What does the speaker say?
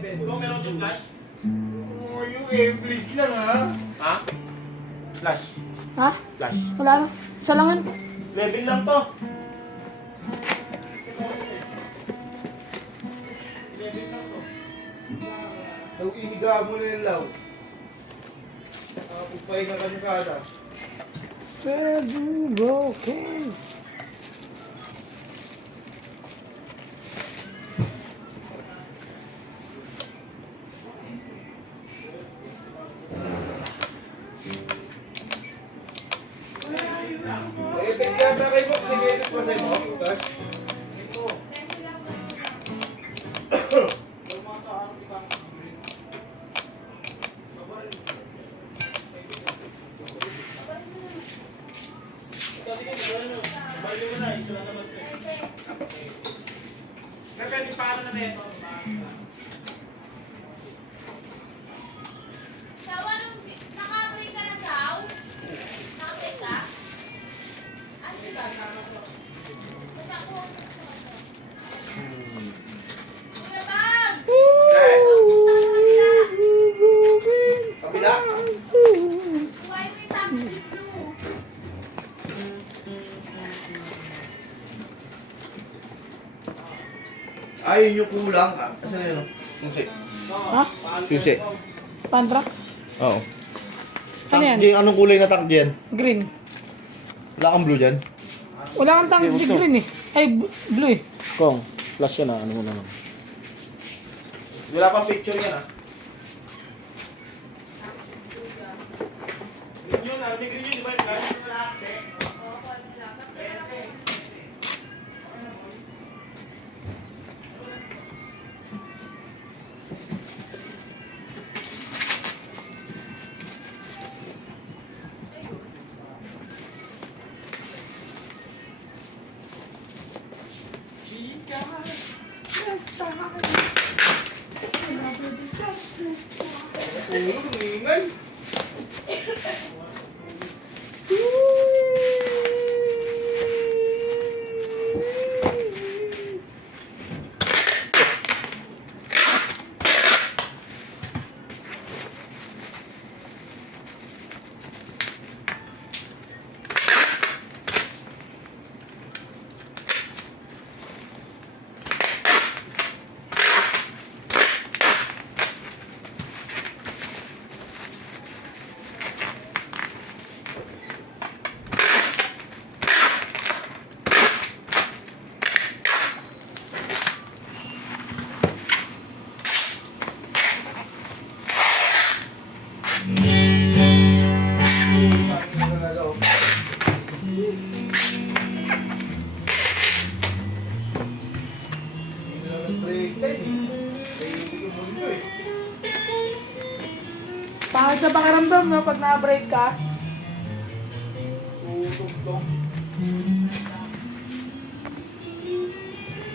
Kung meron yung flash? Oh, yung please lang ha. Ha? Flash. Ha? Flash. Wala na. Isa lang yun. 11 lang to. 11 lang to. Nung ihiga mo na yung law. Pagpahinga ka sa kada. Broken. Eh, pwede yata kayo mo. Sige, patay mo. Bukas. Sige, balik mo na. Isa lang naman. Pwede pa na ito. Naka-break ka na daw? Naka-break ka? Ano ba? Basta ako. Kuya Bang! Kabila. Why may taxi blue? Ayun yung kulang. Kasi na yun. Susi. Ha? Susi. Pantra? Oo. Ano yan? Tank, anong kulay na tank dyan? Green. Wala kang blue dyan? Wala kang tank di green eh. Ay, blue eh. Kong, plus yan ano mo naman. Wala pang picture yan ah. Green yun ah. May green yun, di ba yung flash? Tulog, ingay. Pangit sa pakiramdam no, pag na-break ka. Tutok-tok.